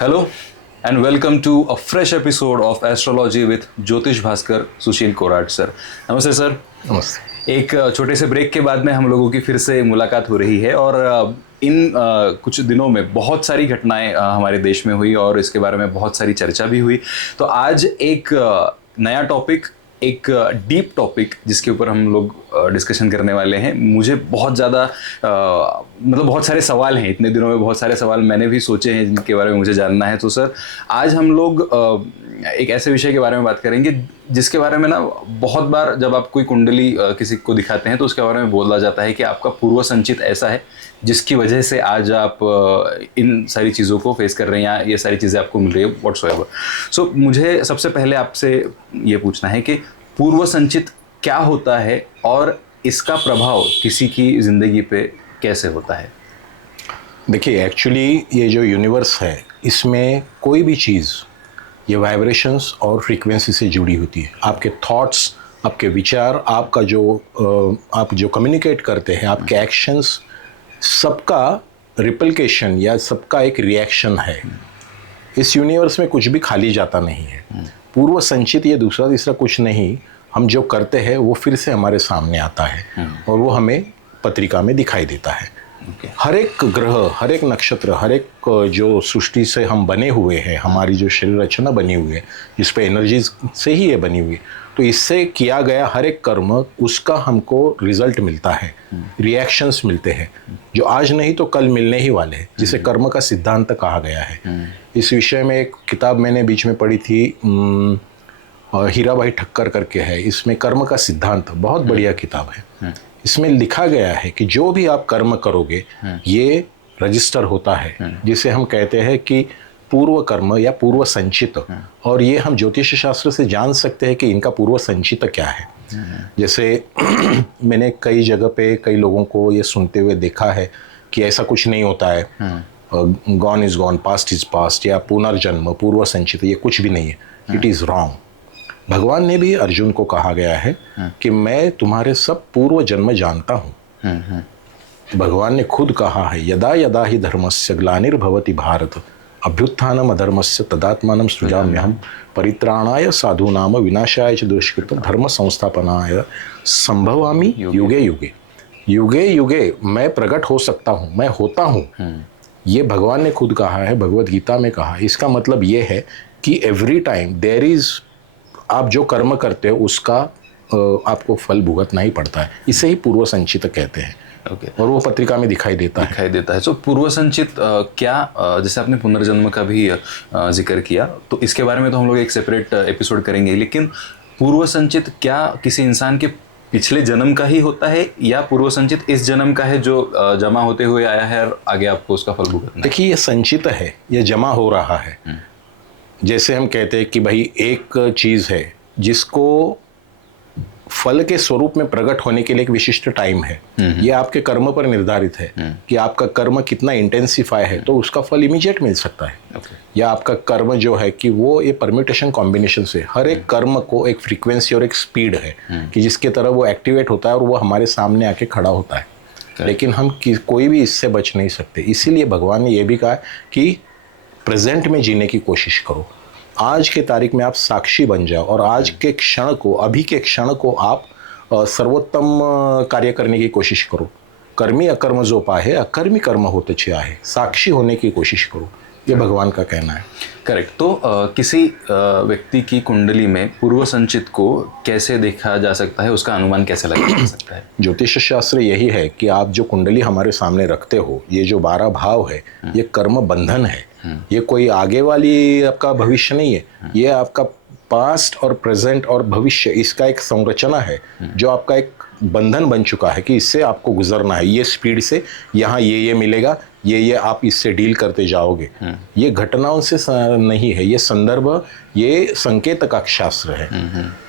Hello and welcome to a fresh episode of Astrology with ज्योतिष भास्कर सुशील Korat sir. नमस्ते sir. नमस्ते। एक छोटे से ब्रेक के बाद में हम लोगों की फिर से मुलाकात हो रही है और इन कुछ दिनों में बहुत सारी घटनाएं हमारे देश में हुई और इसके बारे में बहुत सारी चर्चा भी हुई। तो आज एक नया टॉपिक, एक डीप टॉपिक जिसके ऊपर हम लोग डिस्कशन करने वाले हैं। मुझे बहुत ज़्यादा मतलब बहुत सारे सवाल हैं, इतने दिनों में बहुत सारे सवाल मैंने भी सोचे हैं जिनके बारे में मुझे जानना है। तो सर आज हम लोग एक ऐसे विषय के बारे में बात करेंगे जिसके बारे में ना बहुत बार जब आप कोई कुंडली किसी को दिखाते हैं तो उसके बारे में बोला जाता है कि आपका पूर्व संचित ऐसा है जिसकी वजह से आज आप इन सारी चीज़ों को फेस कर रहे हैं या ये सारी चीज़ें आपको मिल रही है व्हाट्सएवर। सो मुझे सबसे पहले आपसे ये पूछना है कि पूर्व संचित क्या होता है और इसका प्रभाव किसी की ज़िंदगी पे कैसे होता है? देखिए, एक्चुअली ये जो यूनिवर्स है इसमें कोई भी चीज़ ये वाइब्रेशंस और फ्रीक्वेंसी से जुड़ी होती है। आपके थॉट्स, आपके विचार, आपका जो आप जो कम्युनिकेट करते हैं, आपके एक्शंस, सबका रिपल्केशन या सबका एक रिएक्शन है। इस यूनिवर्स में कुछ भी खाली जाता नहीं है। पूर्व संचित ये दूसरा तीसरा कुछ नहीं, हम जो करते हैं वो फिर से हमारे सामने आता है और वो हमें पत्रिका में दिखाई देता है। हर एक ग्रह, हर एक नक्षत्र, हर एक जो सृष्टि से हम बने हुए हैं, हमारी जो शरीर रचना बनी हुई है, इस पे एनर्जीज से ही ये बनी हुई है, तो इससे किया गया हर एक कर्म, उसका हमको रिजल्ट मिलता है, रिएक्शंस मिलते हैं जो आज नहीं तो कल मिलने ही वाले हैं, जिसे कर्म का सिद्धांत कहा गया है। इस विषय में एक किताब मैंने बीच में पढ़ी थी, हीराभाई ठक्कर करके है, इसमें कर्म का सिद्धांत, बहुत बढ़िया किताब है। इसमें लिखा गया है कि जो भी आप कर्म करोगे ये रजिस्टर होता है, जिसे हम कहते हैं कि पूर्व कर्म या पूर्व संचित। और ये हम ज्योतिष शास्त्र से जान सकते हैं कि इनका पूर्व संचित क्या है। जैसे मैंने कई जगह पे कई लोगों को ये सुनते हुए देखा है कि ऐसा कुछ नहीं होता है, gone is gone, past is past, या पुनर्जन्म, पूर्व संचित, ये कुछ भी नहीं है। It is wrong. भगवान ने भी अर्जुन को कहा गया है कि मैं तुम्हारे सब पूर्व जन्म जानता हूँ। भगवान ने खुद कहा है, यदा यदा ही धर्मस्य ग्लानिर्भवति भारत अभ्युत्थानम अधर्मस्य तदात्मानं सृजाम्यहं परित्राणाय साधूनाम विनाशाय च दुष्कृतं धर्म संस्थापनाय संभवामि युगे युगे। युगे युगे मैं प्रकट हो सकता हूँ, मैं होता हूँ। ये भगवान ने खुद कहा है, भगवत गीता में कहा। इसका मतलब ये है कि एवरी टाइम देयर इज, आप जो कर्म करते हो उसका आपको फल भुगतना ही पड़ता है। इसे ही पूर्व संचित कहते हैं। और वो पत्रिका में दिखाई देता है। सो पूर्व संचित क्या, जैसे आपने पुनर्जन्म का भी जिक्र किया, तो इसके बारे में तो हम लोग एक सेपरेट एपिसोड करेंगे, लेकिन पूर्व संचित क्या किसी इंसान के पिछले जन्म का ही होता है या पूर्व संचित इस जन्म का है जो जमा होते हुए आया है और आगे आपको उसका फल भुगतना है? देखिए, ये संचित है, ये जमा हो रहा है। जैसे हम कहते हैं कि भाई एक चीज़ है जिसको फल के स्वरूप में प्रकट होने के लिए एक विशिष्ट टाइम है। ये आपके कर्म पर निर्धारित है कि आपका कर्म कितना इंटेंसिफाई है तो उसका फल इमीडिएट मिल सकता है। या आपका कर्म जो है कि वो ये परम्यूटेशन कॉम्बिनेशन से, हर एक कर्म को एक फ्रीक्वेंसी और एक स्पीड है कि जिसके तरह वो एक्टिवेट होता है और वो हमारे सामने आके खड़ा होता है। लेकिन हम कोई भी इससे बच नहीं सकते। इसीलिए भगवान ने ये भी कहा कि प्रेजेंट में जीने की कोशिश करो। आज के तारीख में आप साक्षी बन जाओ और आज के क्षण को, अभी के क्षण को आप सर्वोत्तम कार्य करने की कोशिश करो। कर्मी अकर्म जो पाहे, अकर्मी कर्म होते आहे। साक्षी होने की कोशिश करो, ये भगवान का कहना है। करेक्ट। तो किसी व्यक्ति की कुंडली में पूर्व संचित को कैसे देखा जा सकता है, उसका अनुमान कैसे लगाया जा सकता है? ज्योतिष शास्त्र यही है कि आप जो कुंडली हमारे सामने रखते हो, ये जो 12 भाव है, ये कर्म बंधन है। ये कोई आगे वाली आपका भविष्य नहीं है, ये आपका पास्ट और प्रेजेंट और भविष्य, इसका एक संरचना है जो आपका एक बंधन बन चुका है कि इससे आपको गुजरना है। ये स्पीड से यहाँ ये मिलेगा, ये आप इससे डील करते जाओगे। ये घटनाओं से नहीं है, ये संदर्भ, ये संकेत का शास्त्र है।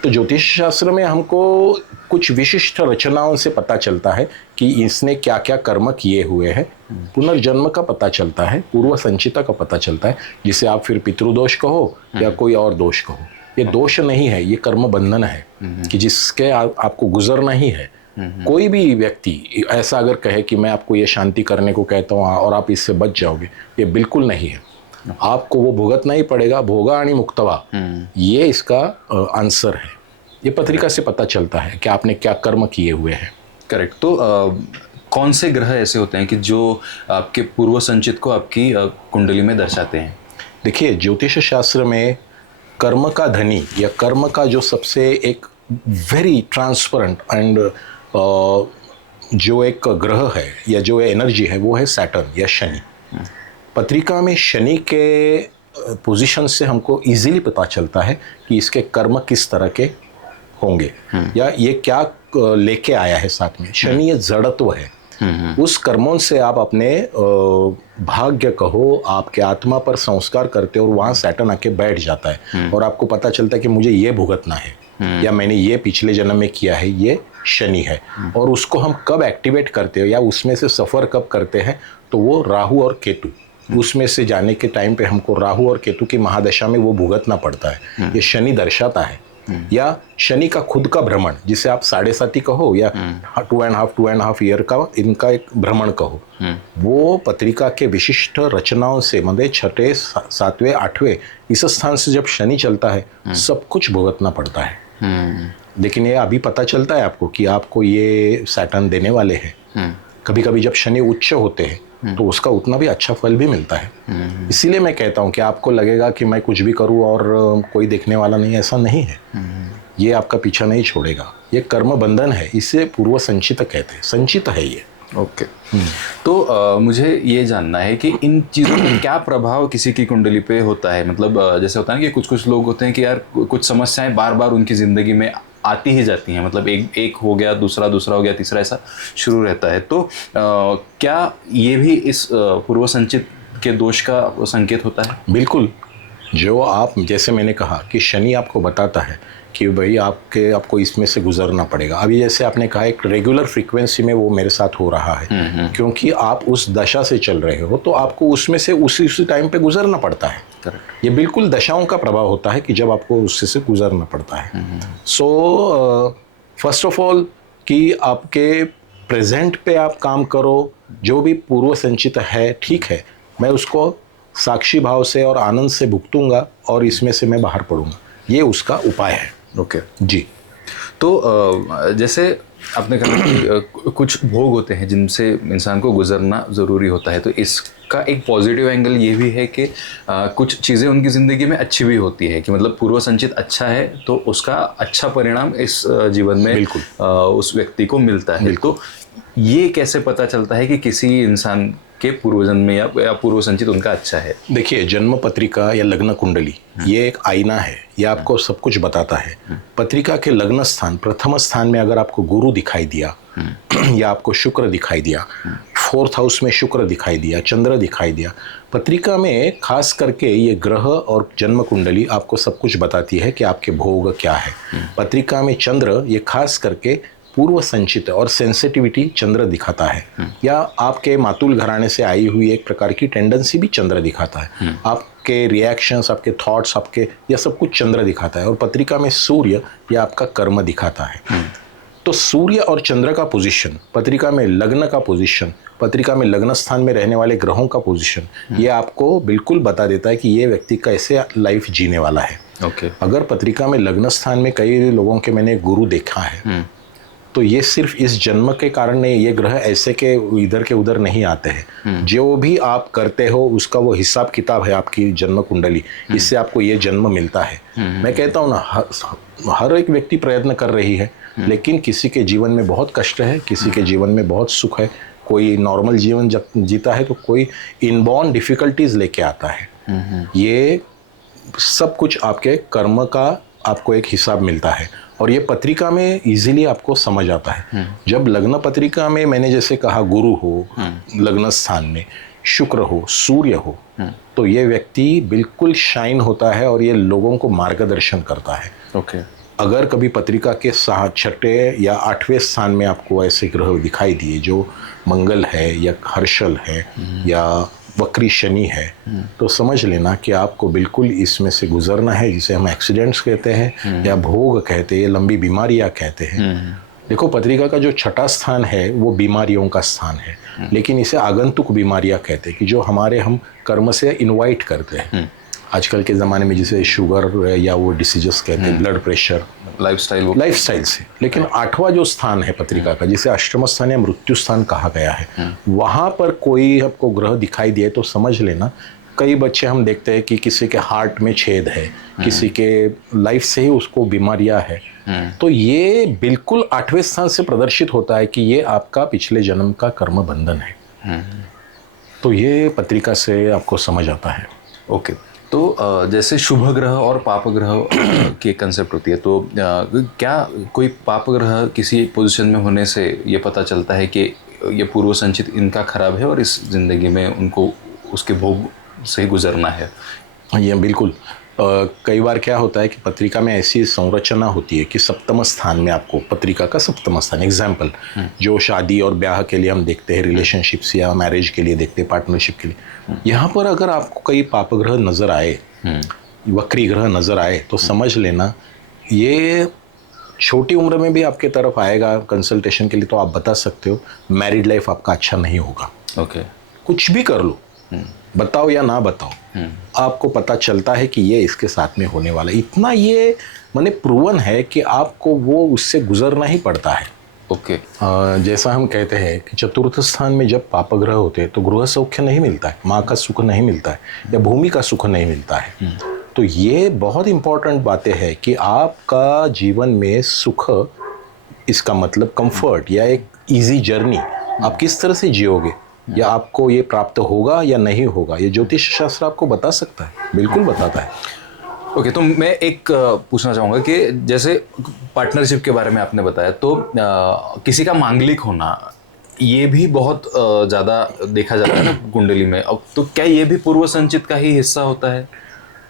तो ज्योतिष शास्त्र में हमको कुछ विशिष्ट रचनाओं से पता चलता है कि इसने क्या क्या कर्म किए हुए हैं। पुनर्जन्म का पता चलता है, पूर्व संचिता का पता चलता है, जिसे आप फिर पितृदोष कहो या कोई और दोष कहो। ये दोष नहीं है, ये कर्म बंधन है कि जिसके आपको गुजरना ही है। कोई भी व्यक्ति ऐसा अगर कहे कि मैं आपको ये शांति करने को कहता हूँ और आप इससे बच जाओगे, ये बिल्कुल नहीं है। आपको वो भुगतना ही पड़ेगा, भोगा आणि मुक्तवा, ये इसका आंसर है। ये पत्रिका से पता चलता है कि आपने क्या कर्म किए हुए हैं। करेक्ट। तो कौन से ग्रह ऐसे होते हैं कि जो आपके पूर्व संचित को आपकी कुंडली में दर्शाते हैं? देखिए, ज्योतिष शास्त्र में कर्म का धनी या कर्म का जो सबसे एक वेरी ट्रांसपेरेंट एंड जो एक ग्रह है या जो एनर्जी है वो है सैटर्न या शनि। पत्रिका में शनि के पोजीशन से हमको इजीली पता चलता है कि इसके कर्म किस तरह के होंगे या ये क्या लेके आया है साथ में। शनि ये जड़त्व है, उस कर्मों से आप अपने भाग्य कहो, आपके आत्मा पर संस्कार करते हो और वहाँ सैटर्न आके बैठ जाता है और आपको पता चलता है कि मुझे ये भुगतना है या मैंने ये पिछले जन्म में किया है, ये शनि है। और उसको हम कब एक्टिवेट करते हो या उसमें से सफ़र कब करते हैं, तो वो राहु और केतु, उसमें से जाने के टाइम पे हमको राहु और केतु की महादशा में वो भुगतना पड़ता है। ये शनि दर्शाता है। या शनि का खुद का भ्रमण, जिसे आप 7.5 कहो या 2.5 ईयर का इनका एक भ्रमण कहो, वो पत्रिका के विशिष्ट रचनाओं से मतलब 6, 7, 8वें इस स्थान से जब शनि चलता है सब कुछ भुगतना पड़ता है। लेकिन ये अभी पता चलता है आपको कि आपको ये सैटर्न देने वाले हैं। कभी कभी जब शनि उच्च होते हैं तो उसका उतना भी अच्छा फल भी मिलता है। इसीलिए मैं कहता हूँ कि आपको लगेगा कि मैं कुछ भी करूँ और कोई देखने वाला नहीं, ऐसा नहीं है। ये आपका पीछा नहीं छोड़ेगा। ये कर्म बंधन है, इसे पूर्व संचित कहते हैं, संचित है ये। ओके। तो मुझे ये जानना है कि इन चीज़ों का क्या प्रभाव किसी की कुंडली पे होता है। मतलब जैसे होता है ना कि कुछ लोग होते हैं कि यार कुछ समस्याएं बार बार उनकी ज़िंदगी में आती ही जाती हैं। मतलब एक हो गया, दूसरा हो गया, तीसरा, ऐसा शुरू रहता है। तो क्या ये भी इस पूर्व संचित के दोष का संकेत होता है? बिल्कुल। जो आप, जैसे मैंने कहा कि शनि आपको बताता है कि भाई आपको इसमें से गुजरना पड़ेगा। अभी जैसे आपने कहा एक रेगुलर फ्रीक्वेंसी में वो मेरे साथ हो रहा है, क्योंकि आप उस दशा से चल रहे हो तो आपको उसमें से उसी टाइम पे गुजरना पड़ता है। करेक्ट। ये बिल्कुल दशाओं का प्रभाव होता है कि जब आपको उससे से गुजरना पड़ता है। सो फर्स्ट ऑफ ऑल कि आपके प्रेजेंट पे आप काम करो, जो भी पूर्व संचित है ठीक है, मैं उसको साक्षी भाव से और आनंद से भुगतूंगा और इसमें से मैं बाहर पड़ूंगा, ये उसका उपाय है। ओके जी। तो जैसे आपने कहा कि कुछ भोग होते हैं जिनसे इंसान को गुजरना ज़रूरी होता है, तो इसका एक पॉजिटिव एंगल ये भी है कि कुछ चीज़ें उनकी ज़िंदगी में अच्छी भी होती है कि मतलब पूर्व संचित अच्छा है तो उसका अच्छा परिणाम इस जीवन में उस व्यक्ति को मिलता है। तो ये कैसे पता चलता है कि किसी इंसान के पूर्वजन्म में या पूर्व संचित उनका अच्छा है? देखिए, जन्म पत्रिका या लग्न कुंडली ये एक आईना है, ये आपको सब कुछ बताता है। पत्रिका के लग्न स्थान, प्रथम स्थान में अगर आपको गुरु दिखाई दिया या आपको शुक्र दिखाई दिया, 4th हाउस में शुक्र दिखाई दिया, चंद्र दिखाई दिया, पत्रिका में खास करके ये ग्रह और जन्म कुंडली आपको सब कुछ बताती है कि आपके भोग क्या है। पत्रिका में चंद्र ये खास करके पूर्व संचित और सेंसिटिविटी चंद्र दिखाता है, या आपके मातुल घराने से आई हुई एक प्रकार की टेंडेंसी भी चंद्र दिखाता है। आपके रिएक्शंस, आपके थॉट्स, आपके यह सब कुछ चंद्र दिखाता है। और पत्रिका में सूर्य यह आपका कर्म दिखाता है। तो सूर्य और चंद्र का पोजीशन, पत्रिका में लग्न का पोजीशन, पत्रिका में लग्न स्थान में रहने वाले ग्रहों का पोजीशन, ये आपको बिल्कुल बता देता है कि ये व्यक्ति कैसे लाइफ जीने वाला है। अगर पत्रिका में लग्न स्थान में कई लोगों के मैंने गुरु देखा है, तो ये सिर्फ इस जन्म के कारण नहीं, ये ग्रह ऐसे के इधर के उधर नहीं आते हैं। जो भी आप करते हो उसका वो हिसाब किताब है आपकी जन्म कुंडली, इससे आपको ये जन्म मिलता है। मैं कहता हूँ ना, हर एक व्यक्ति प्रयत्न कर रही है, लेकिन किसी के जीवन में बहुत कष्ट है, किसी के जीवन में बहुत सुख है। कोई नॉर्मल जीवन जीता है तो कोई इनबॉर्न डिफिकल्टीज लेके आता है। ये सब कुछ आपके कर्म का आपको एक हिसाब मिलता है और ये पत्रिका में इजीली आपको समझ आता है। जब लग्न पत्रिका में मैंने जैसे कहा गुरु हो लग्न स्थान में, शुक्र हो, सूर्य हो, तो ये व्यक्ति बिल्कुल शाइन होता है और ये लोगों को मार्गदर्शन करता है। अगर कभी पत्रिका के 6ठे या 8वें स्थान में आपको ऐसे ग्रह दिखाई दिए जो मंगल है या हर्षल है या वक्री शनि है, तो समझ लेना कि आपको बिल्कुल इसमें से गुजरना है, जिसे हम एक्सीडेंट्स कहते हैं या भोग कहते हैं, लंबी बीमारियां कहते हैं। देखो, पत्रिका का जो 6ठा स्थान है वो बीमारियों का स्थान है। लेकिन इसे आगंतुक बीमारियां कहते हैं कि जो हमारे हम कर्म से इनवाइट करते हैं। आजकल के ज़माने में जिसे शुगर या वो डिसीजेस कहते हैं, ब्लड प्रेशर, लाइफस्टाइल से। लेकिन 8वां जो स्थान है पत्रिका का, जिसे अष्टम स्थान या मृत्यु स्थान कहा गया है, वहाँ पर कोई आपको ग्रह दिखाई दिए तो समझ लेना। कई बच्चे हम देखते हैं कि किसी के हार्ट में छेद है, किसी के लाइफ से ही उसको बीमारियां है, तो ये बिल्कुल 8वें स्थान से प्रदर्शित होता है कि ये आपका पिछले जन्म का कर्म बंधन है। तो ये पत्रिका से आपको समझ आता है। ओके, तो जैसे शुभ ग्रह और पाप ग्रह की कंसेप्ट होती है, तो क्या कोई पाप ग्रह किसी पोजीशन में होने से ये पता चलता है कि ये पूर्व संचित इनका खराब है और इस जिंदगी में उनको उसके भोग से गुजरना है? ये बिल्कुल। कई बार क्या होता है कि पत्रिका में ऐसी संरचना होती है कि सप्तम स्थान में आपको, पत्रिका का सप्तम स्थान, एग्जाम्पल जो शादी और ब्याह के लिए हम देखते हैं, रिलेशनशिप्स या मैरिज के लिए देखते हैं, पार्टनरशिप के लिए, यहाँ पर अगर आपको कई पाप ग्रह नजर आए, वक्री ग्रह नजर आए, तो समझ लेना ये छोटी उम्र में भी आपके तरफ आएगा कंसल्टेशन के लिए, तो आप बता सकते हो मैरिड लाइफ आपका अच्छा नहीं होगा। ओके, कुछ भी कर लो, बताओ या ना बताओ, आपको पता चलता है कि ये इसके साथ में होने वाला है। इतना ये माने प्रूवन है कि आपको वो उससे गुजरना ही पड़ता है। ओके। जैसा हम कहते हैं कि चतुर्थ स्थान में जब पापग्रह होते हैं तो गृह सौख्य नहीं मिलता है, माँ का सुख नहीं मिलता है, या भूमि का सुख नहीं मिलता है। तो ये बहुत इंपॉर्टेंट बातें हैं कि आपका जीवन में सुख, इसका मतलब कंफर्ट या एक इजी जर्नी आप किस तरह से जियोगे, या आपको ये प्राप्त होगा या नहीं होगा, ये ज्योतिष शास्त्र आपको बता सकता है, बिल्कुल बताता है। ओके, तो मैं एक पूछना चाहूँगा कि जैसे पार्टनरशिप के बारे में आपने बताया, तो किसी का मांगलिक होना ये भी बहुत ज़्यादा देखा जाता है ना कुंडली में। अब तो क्या ये भी पूर्व संचित का ही हिस्सा होता है?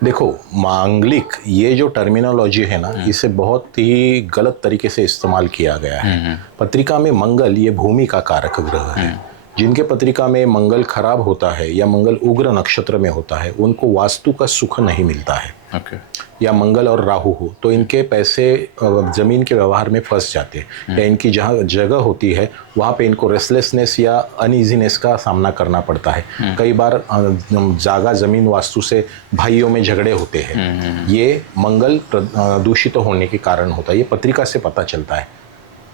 देखो, मांगलिक ये जो टर्मिनोलॉजी है ना, इसे बहुत ही गलत तरीके से इस्तेमाल किया गया है। पत्रिका में मंगल ये भूमि का कारक ग्रह है। जिनके पत्रिका में मंगल खराब होता है या मंगल उग्र नक्षत्र में होता है, उनको वास्तु का सुख नहीं मिलता है। या मंगल और राहु हो तो इनके पैसे जमीन के व्यवहार में फंस जाते हैं, या इनकी जहाँ जगह होती है वहाँ पे इनको रेस्टलेसनेस या अनइजीनेस का सामना करना पड़ता है। कई बार जागा जमीन वास्तु से भाइयों में झगड़े होते हैं। ये मंगल दूषित होने के कारण होता है, ये पत्रिका से पता चलता है।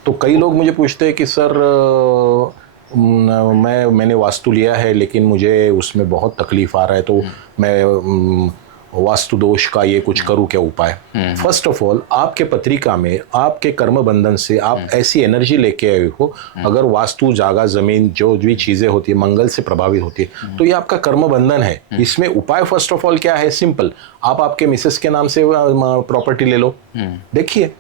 तो कई लोग मुझे पूछते हैं कि सर मैंने वास्तु लिया है लेकिन मुझे उसमें बहुत तकलीफ आ रहा है, तो मैं वास्तु दोष का ये कुछ करूं, क्या उपाय? फर्स्ट ऑफ ऑल, आपके पत्रिका में आपके कर्म बंधन से आप ऐसी एनर्जी लेके आए हो, अगर वास्तु जागा जमीन जो भी चीजें होती है मंगल से प्रभावित होती है, तो ये आपका कर्म बंधन है। इसमें उपाय फर्स्ट ऑफ ऑल क्या है? सिंपल, आप आपके मिसेस के नाम से प्रॉपर्टी ले लो, देखिए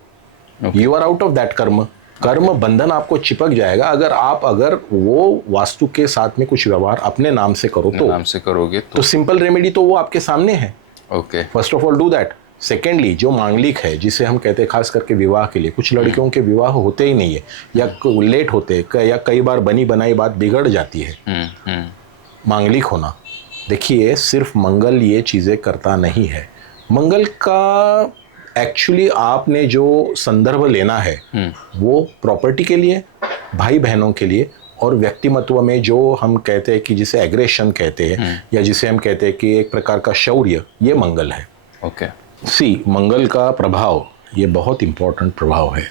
you are out of that karma bandhan आपको चिपक जाएगा। अगर वो वास्तु के साथ में कुछ व्यवहार अपने नाम से करो, तो नाम से करोगे तो सिंपल रेमेडी तो वो आपके सामने है। Okay, first of all do that. Secondly, जो मांगलिक है जिसे हम कहते हैं खास करके विवाह के लिए, कुछ लड़कियों के विवाह होते ही नहीं है या लेट होते हैं, या कई बार बनी बनाई बात बिगड़ जाती है। मांगलिक होना, देखिए सिर्फ मंगल ये चीजें करता नहीं है। मंगल का एक्चुअली आपने जो संदर्भ लेना है वो प्रॉपर्टी के लिए, भाई बहनों के लिए, और व्यक्तिमत्व में जो हम कहते हैं कि जिसे एग्रेशन कहते हैं, या जिसे हम कहते हैं कि एक प्रकार का शौर्य, ये मंगल है। ओके, मंगल का प्रभाव ये बहुत इंपॉर्टेंट प्रभाव है।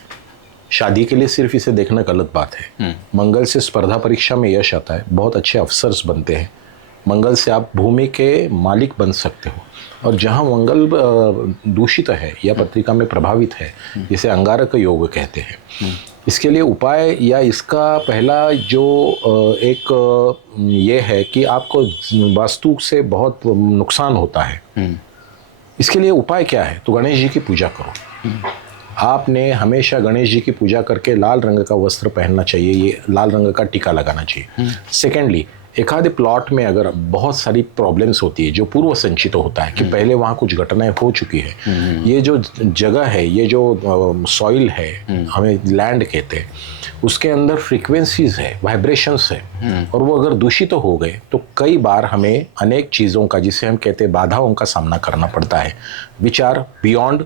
शादी के लिए सिर्फ इसे देखना गलत बात है। मंगल से स्पर्धा परीक्षा में यश आता है, बहुत अच्छे अफसर्स बनते हैं। मंगल से आप भूमि के मालिक बन सकते हो। और जहाँ मंगल दूषित है या पत्रिका में प्रभावित है, जिसे अंगारक योग कहते हैं, इसके लिए उपाय या इसका पहला जो एक ये है कि आपको वास्तु से बहुत नुकसान होता है। इसके लिए उपाय क्या है? तो गणेश जी की पूजा करो। आपने हमेशा गणेश जी की पूजा करके लाल रंग का वस्त्र पहनना चाहिए, ये लाल रंग का टीका लगाना चाहिए। सेकेंडली, एक आधे प्लॉट में अगर बहुत सारी प्रॉब्लम्स होती है, जो पूर्व संचित होता है कि पहले वहाँ कुछ घटनाएं हो चुकी है, ये जो जगह है, ये जो सॉइल है, हमें लैंड कहते हैं, उसके अंदर फ्रीक्वेंसीज है, वाइब्रेशंस है, और वो अगर दूषित हो गए तो कई बार हमें अनेक चीज़ों का, जिसे हम कहते हैं बाधाओं का सामना करना पड़ता है, which are beyond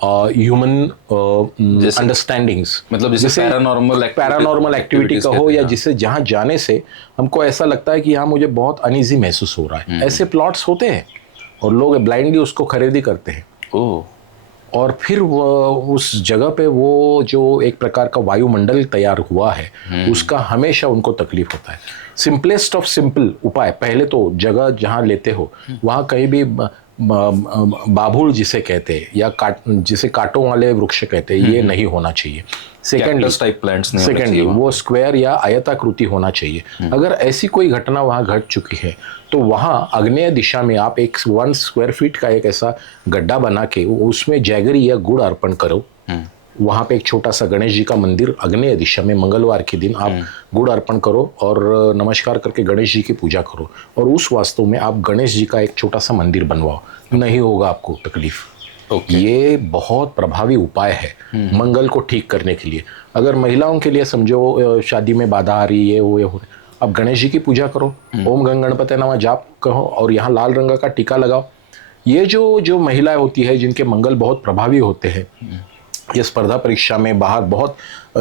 human understandings, मतलब जैसे पैरानॉर्मल एक्टिविटी का हो, या जिसे जहाँ जाने से हमको ऐसा लगता है कि यहाँ मुझे बहुत अनईजी महसूस हो रहा है, ऐसे प्लॉट्स होते हैं और लोग ब्लाइंडली उसको खरीदी करते हैं। ओह। और फिर वो उस जगह पे वो जो एक प्रकार का वायुमंडल तैयार हुआ है उसका हमेशा उनको तकलीफ होता है। सिंपलेस्ट ऑफ सिंपल उपाय, पहले तो जगह जहाँ लेते हो वहाँ कहीं भी बाबुल जिसे कहते हैं या जिसे कांटों वाले वृक्ष कहते हैं, ये नहीं होना चाहिए। सेकेंडली वो स्क्वायर या आयताकृति होना चाहिए। अगर ऐसी कोई घटना वहाँ घट चुकी है तो वहाँ आग्नेय दिशा में आप एक 1 स्क्वायर फीट का एक ऐसा गड्ढा बना के उसमें जैगरी या गुड़ अर्पण करो। वहाँ पे एक छोटा सा गणेश जी का मंदिर आग्नेय दिशा में मंगलवार के दिन आप गुड़ अर्पण करो और नमस्कार करके गणेश जी की पूजा करो, और उस वास्तु में आप गणेश जी का एक छोटा सा मंदिर बनवाओ, नहीं होगा आपको तकलीफ। ये बहुत प्रभावी उपाय है मंगल को ठीक करने के लिए। अगर महिलाओं के लिए समझो शादी में बाधा आ रही है, वो हो रही, आप गणेश जी की पूजा करो, ओम गंग गणपते नमः जाप कहो और यहाँ लाल रंग का टीका लगाओ। ये जो महिलाएं होती है जिनके मंगल बहुत प्रभावी होते हैं, ये स्पर्धा परीक्षा में बाहर बहुत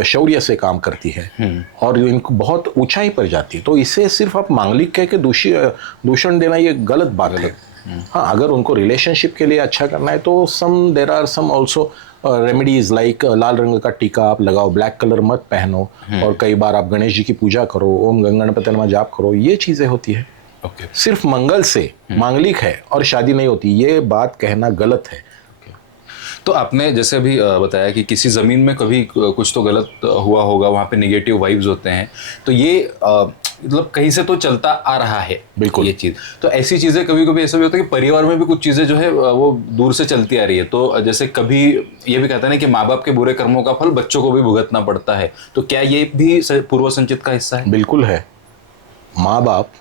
शौर्य से काम करती है और इनको बहुत ऊंचाई पर जाती है, तो इसे सिर्फ आप मांगलिक कह के दूषण देना ये गलत बात है। हाँ, अगर उनको रिलेशनशिप के लिए अच्छा करना है तो there are some also remedies like लाल रंग का टीका आप लगाओ, ब्लैक कलर मत पहनो, और कई बार आप गणेश जी की पूजा करो, ओम गंग गणपति नमः जाप करो, ये चीजें होती है। सिर्फ मंगल से मांगलिक है और शादी नहीं होती, ये बात कहना गलत है। तो आपने जैसे अभी बताया कि किसी ज़मीन में कभी कुछ तो गलत हुआ होगा, वहाँ पे नेगेटिव वाइब्स होते हैं, तो ये मतलब कहीं से तो चलता आ रहा है बिल्कुल ये चीज़। तो ऐसी चीज़ें कभी कभी ऐसा भी होता है कि परिवार में भी कुछ चीज़ें जो है वो दूर से चलती आ रही है। तो जैसे कभी ये भी कहते हैं ना कि माँ बाप के बुरे कर्मों का फल बच्चों को भी भुगतना पड़ता है, तो क्या ये भी पूर्व संचित का हिस्सा है? बिल्कुल है। माँ बाप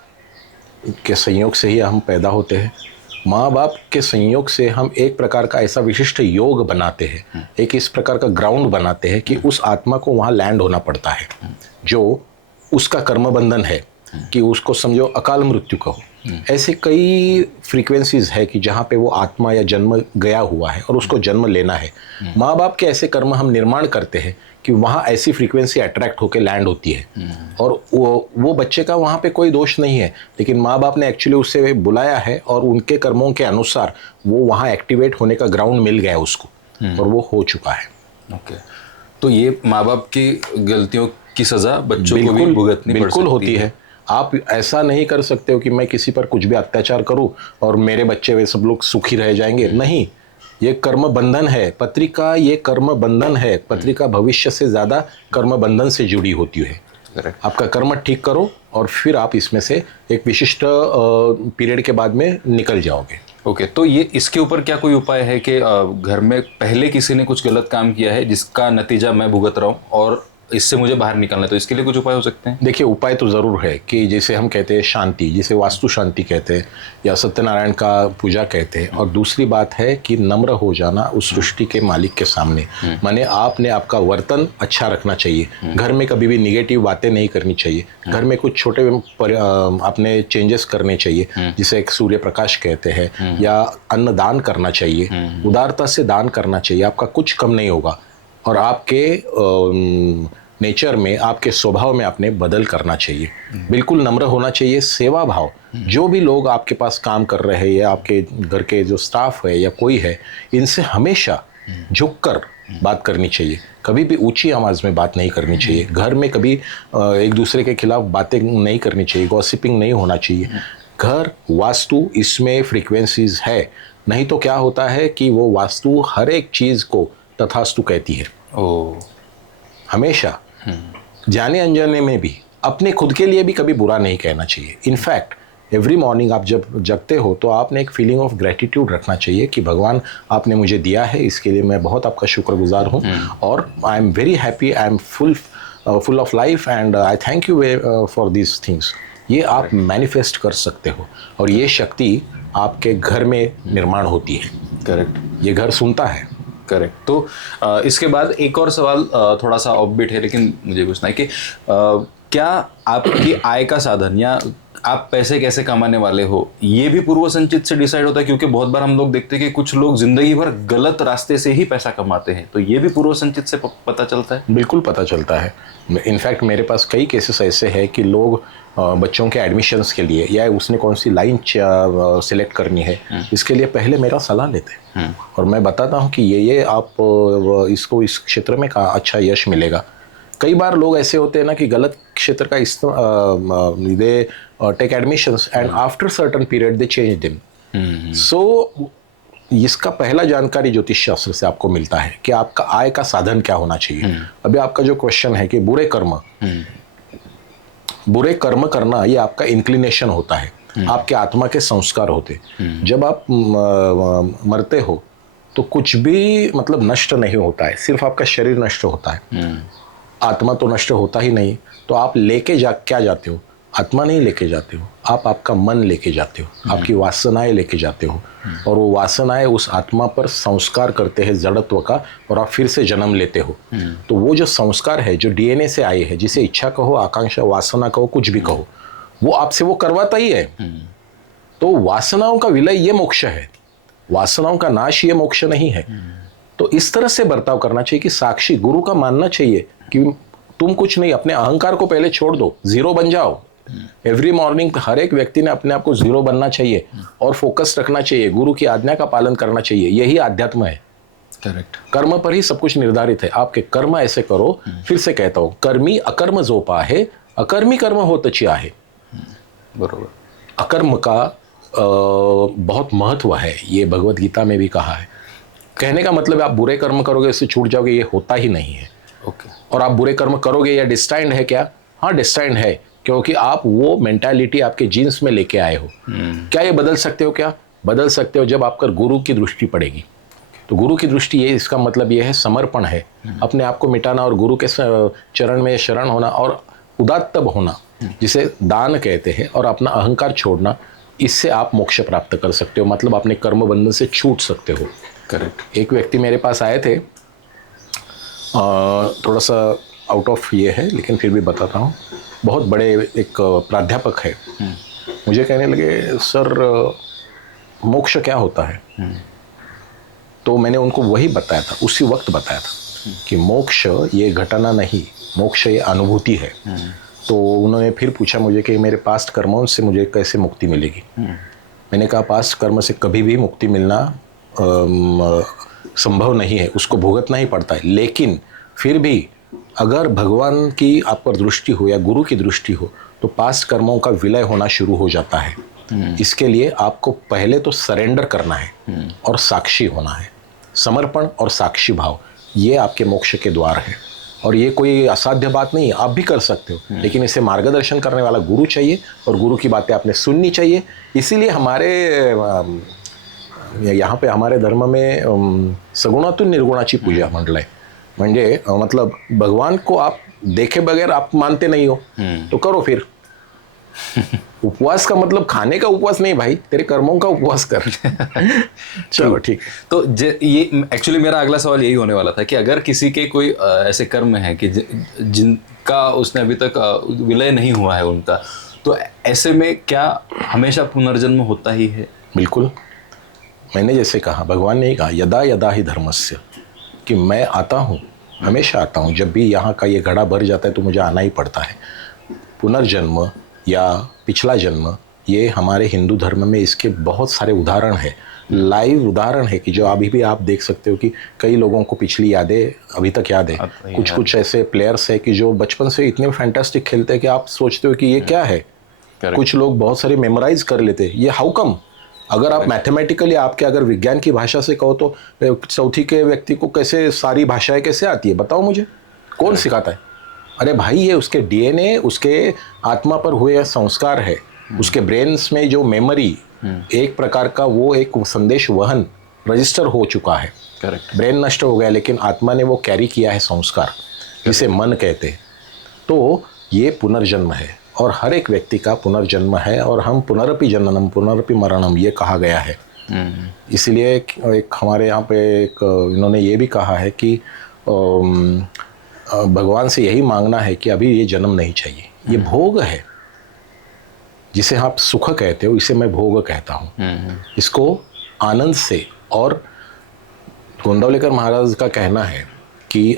के संयोग से ही हम पैदा होते हैं। माँ बाप के संयोग से हम एक प्रकार का ऐसा विशिष्ट योग बनाते हैं, एक इस प्रकार का ग्राउंड बनाते हैं कि उस आत्मा को वहाँ लैंड होना पड़ता है, जो उसका कर्म बंधन है कि उसको समझो अकाल मृत्यु कहो। ऐसे कई फ्रीक्वेंसीज है कि जहाँ पे वो आत्मा या जन्म गया हुआ है और उसको जन्म लेना है। माँ बाप के ऐसे कर्म हम निर्माण करते हैं कि वहाँ ऐसी फ्रीक्वेंसी अट्रैक्ट होकर लैंड होती है, और वो बच्चे का वहाँ पे कोई दोष नहीं है, लेकिन माँ बाप ने एक्चुअली उससे बुलाया है और उनके कर्मों के अनुसार वो वहाँ एक्टिवेट होने का ग्राउंड मिल गया उसको, और वो हो चुका है। ओके, तो ये माँ बाप की गलतियों की सजा बच्चों को भी भुगतनी बिल्कुल होती है। आप ऐसा नहीं कर सकते हो कि मैं किसी पर कुछ भी अत्याचार करूं और मेरे बच्चे वे सब लोग सुखी रह जाएंगे, नहीं। ये कर्म बंधन है, पत्रिका ये कर्म बंधन है। पत्रिका भविष्य से ज़्यादा कर्म बंधन से जुड़ी होती है। आपका कर्म ठीक करो और फिर आप इसमें से एक विशिष्ट पीरियड के बाद में निकल जाओगे। ओके, तो ये इसके ऊपर क्या कोई उपाय है कि घर में पहले किसी ने कुछ गलत काम किया है जिसका नतीजा मैं भुगत रहा हूँ और इससे मुझे बाहर निकलना है, तो इसके लिए कुछ उपाय हो सकते हैं? देखिए, उपाय तो ज़रूर है कि जैसे हम कहते हैं शांति, जिसे वास्तु शांति कहते हैं या सत्यनारायण का पूजा कहते हैं, और दूसरी बात है कि नम्र हो जाना उस सृष्टि के मालिक के सामने। माने आपने आपका वर्तन अच्छा रखना चाहिए, घर में कभी भी निगेटिव बातें नहीं करनी चाहिए, घर में कुछ छोटे आपने चेंजेस करने चाहिए, जिसे एक सूर्य प्रकाश कहते हैं, या अन्न दान करना चाहिए, उदारता से दान करना चाहिए, आपका कुछ कम नहीं होगा, और आपके नेचर में, आपके स्वभाव में आपने बदल करना चाहिए। बिल्कुल नम्र होना चाहिए, सेवा भाव। जो भी लोग आपके पास काम कर रहे हैं या आपके घर के जो स्टाफ है या कोई है, इनसे हमेशा झुककर बात करनी चाहिए, कभी भी ऊंची आवाज़ में बात नहीं करनी चाहिए, घर में कभी एक दूसरे के खिलाफ बातें नहीं करनी चाहिए, गॉसिपिंग नहीं होना चाहिए। घर वास्तु इसमें फ्रीक्वेंसीज है, नहीं तो क्या होता है कि वो वास्तु हर एक चीज़ को तथास्तु कहती है। हमेशा जाने अनजाने में भी अपने खुद के लिए भी कभी बुरा नहीं कहना चाहिए। इनफैक्ट एवरी मॉर्निंग आप जब जगते हो तो आपने एक फीलिंग ऑफ ग्रेटिट्यूड रखना चाहिए कि भगवान आपने मुझे दिया है, इसके लिए मैं बहुत आपका शुक्रगुजार हूँ, और I am very happy, I am full of life and I thank you for this things. ये आप मैनिफेस्ट कर सकते हो और ये शक्ति आपके घर में निर्माण होती है। करेक्ट, ये घर सुनता है। करेक्ट। तो इसके बाद एक और सवाल थोड़ा सा ऑफबीट है, लेकिन मुझे पूछना है कि क्या आपकी आय का साधन या आप पैसे कैसे कमाने वाले हो ये भी पूर्व संचित से डिसाइड होता है, क्योंकि बहुत बार हम लोग देखते हैं कि कुछ लोग जिंदगी भर गलत रास्ते से ही पैसा कमाते हैं, तो ये भी पूर्व संचित से पता चलता है। बिल्कुल पता चलता है। इनफैक्ट मेरे पास कई केसेस ऐसे हैं कि लोग बच्चों के एडमिशन्स के लिए या उसने कौन सी लाइन सिलेक्ट करनी है इसके लिए पहले मेरा सलाह लेते हैं और मैं बताता हूँ कि ये आप इसको इस क्षेत्र में का अच्छा यश मिलेगा। कई बार लोग ऐसे होते हैं ना कि गलत क्षेत्र का they take admissions and after certain period they change them. So इसका पहला जानकारी ज्योतिष शास्त्र से आपको मिलता है कि आपका आय का साधन क्या होना चाहिए। अभी आपका जो क्वेश्चन है कि बुरे कर्म करना ये आपका इंक्लिनेशन होता है, आपके आत्मा के संस्कार होते। जब आप मरते हो तो कुछ भी मतलब नष्ट नहीं होता है, सिर्फ आपका शरीर नष्ट होता है, आत्मा तो नष्ट होता ही नहीं। तो आप लेके क्या जाते हो? आत्मा नहीं लेके जाते हो, आप आपका मन लेके जाते हो, आपकी वासनाएं लेके जाते हो और वो वासनाएं उस आत्मा पर संस्कार करते हैं जड़त्व का और आप फिर से जन्म लेते हो। तो वो जो संस्कार है जो डीएनए से आए हैं, जिसे इच्छा कहो, आकांक्षा, वासना कहो, कुछ भी कहो, वो आपसे वो करवाता ही है। तो वासनाओं का विलय ये मोक्ष है, वासनाओं का नाश ये मोक्ष नहीं है। तो इस तरह से बर्ताव करना चाहिए कि साक्षी गुरु का मानना चाहिए कि तुम कुछ नहीं, अपने अहंकार को पहले छोड़ दो, जीरो बन जाओ। एवरी मॉर्निंग हर एक व्यक्ति ने अपने आप को जीरो बनना चाहिए और फोकस रखना चाहिए, गुरु की आज्ञा का पालन करना चाहिए। यही आध्यात्म है। करेक्ट। कर्म पर ही सब कुछ निर्धारित है। आपके कर्म ऐसे करो, फिर से कहता हूं, कर्मी अकर्म जो पाहे, अकर्मी कर्म हो तचिया है। बरोबर। अकर्म का बहुत महत्व है, ये भगवत गीता में भी कहा है। कहने का मतलब है आप बुरे कर्म करोगे उससे छूट जाओगे, ये होता ही नहीं है। ओके। और आप बुरे कर्म करोगे या डिस्टाइंड है क्या? हाँ डिस्टाइंड है, क्योंकि आप वो मेंटालिटी आपके जीन्स में लेके आए हो। क्या ये बदल सकते हो? क्या बदल सकते हो जब आपका गुरु की दृष्टि पड़ेगी। तो गुरु की दृष्टि ये, इसका मतलब ये है समर्पण है, अपने आप को मिटाना और गुरु के चरण में शरण होना और उदात्त होना, जिसे दान कहते हैं, और अपना अहंकार छोड़ना। इससे आप मोक्ष प्राप्त कर सकते हो, मतलब अपने कर्म बंधन से छूट सकते हो। करेक्ट। एक व्यक्ति मेरे पास आए थे, थोड़ा सा आउट ऑफ ये है लेकिन फिर भी बताता हूँ। बहुत बड़े एक प्राध्यापक है, मुझे कहने लगे सर मोक्ष क्या होता है? तो मैंने उनको वही बताया था, उसी वक्त बताया था कि मोक्ष ये घटना नहीं, मोक्ष ये अनुभूति है। तो उन्होंने फिर पूछा मुझे कि मेरे पास्ट कर्मों से मुझे कैसे मुक्ति मिलेगी। मैंने कहा पास्ट कर्म से कभी भी मुक्ति मिलना संभव नहीं है, उसको भुगतना ही पड़ता है। लेकिन फिर भी अगर भगवान की आप पर दृष्टि हो या गुरु की दृष्टि हो तो पास्ट कर्मों का विलय होना शुरू हो जाता है। इसके लिए आपको पहले तो सरेंडर करना है और साक्षी होना है। समर्पण और साक्षी भाव ये आपके मोक्ष के द्वार है और ये कोई असाध्य बात नहीं है, आप भी कर सकते हो। लेकिन इसे मार्गदर्शन करने वाला गुरु चाहिए और गुरु की बातें आपने सुननी चाहिए। इसीलिए हमारे यहाँ पे हमारे धर्म में सगुणातून निर्गुणाची पूजा म्हटलं आहे। म्हणजे मतलब भगवान को आप देखे बगैर आप मानते नहीं हो तो करो फिर। उपवास का मतलब खाने का उपवास नहीं भाई, तेरे कर्मों का उपवास कर। चलो ठीक। तो ये एक्चुअली मेरा अगला सवाल यही होने वाला था कि अगर किसी के कोई ऐसे कर्म है कि जिनका उसने अभी तक विलय नहीं हुआ है उनका, तो ऐसे में क्या हमेशा पुनर्जन्म होता ही है? बिल्कुल, मैंने जैसे कहा, भगवान ने कहा यदा यदा ही धर्मस्य, कि मैं आता हूँ, हमेशा आता हूँ। जब भी यहाँ का ये घड़ा भर जाता है तो मुझे आना ही पड़ता है। पुनर्जन्म या पिछला जन्म, ये हमारे हिंदू धर्म में इसके बहुत सारे उदाहरण है, लाइव उदाहरण है कि जो अभी भी आप देख सकते हो कि कई लोगों को पिछली यादें अभी तक याद है। कुछ ऐसे प्लेयर्स है कि जो बचपन से इतने फैंटास्टिक खेलते हैं कि आप सोचते हो कि ये क्या है। कुछ लोग बहुत सारे मेमोराइज कर लेते, ये हाउ कम? अगर आप मैथमेटिकली आपके अगर विज्ञान की भाषा से कहो तो चौथी के व्यक्ति को कैसे सारी भाषाएं कैसे आती है, बताओ मुझे, कौन सिखाता है? अरे भाई ये उसके डीएनए, उसके आत्मा पर हुए संस्कार है, उसके ब्रेन्स में जो मेमोरी, एक प्रकार का वो एक संदेश वहन रजिस्टर हो चुका है। करेक्ट। ब्रेन नष्ट हो गया लेकिन आत्मा ने वो कैरी किया है संस्कार, जिसे मन कहते हैं। तो ये पुनर्जन्म है और हर एक व्यक्ति का पुनर्जन्म है और हम पुनरपि जननम पुनरपि मरणम ये कहा गया है। इसलिए एक हमारे यहाँ पे एक इन्होंने ये भी कहा है कि भगवान से यही मांगना है कि अभी ये जन्म नहीं चाहिए, ये भोग है, जिसे आप सुख कहते हो, इसे मैं भोग कहता हूँ। इसको आनंद से, और गोंदावलेकर महाराज का कहना है कि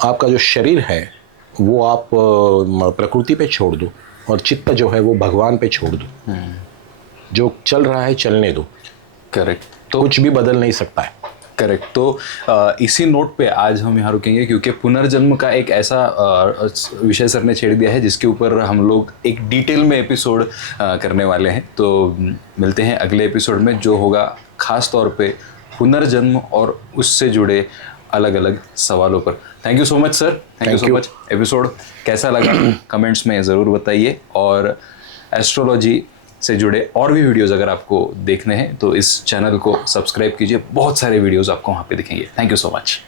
आपका जो शरीर है वो आप प्रकृति पे छोड़ दो, और चित्त जो है वो भगवान पे छोड़ दो। जो चल रहा है चलने दो। करेक्ट। तो कुछ भी बदल नहीं सकता है। करेक्ट। तो इसी नोट पे आज हम यहाँ रुकेंगे, क्योंकि पुनर्जन्म का एक ऐसा विषय सर ने छेड़ दिया है जिसके ऊपर हम लोग एक डिटेल में एपिसोड करने वाले हैं। तो मिलते हैं अगले एपिसोड में, जो होगा खास तौर पे पुनर्जन्म और उससे जुड़े अलग अलग सवालों पर। Thank you so much sir, thank you so much. Episode कैसा लगा कमेंट्स में ज़रूर बताइए, और एस्ट्रोलॉजी से जुड़े और भी वीडियोस अगर आपको देखने हैं तो इस चैनल को सब्सक्राइब कीजिए, बहुत सारे वीडियोस आपको वहाँ पे दिखेंगे। Thank you so much.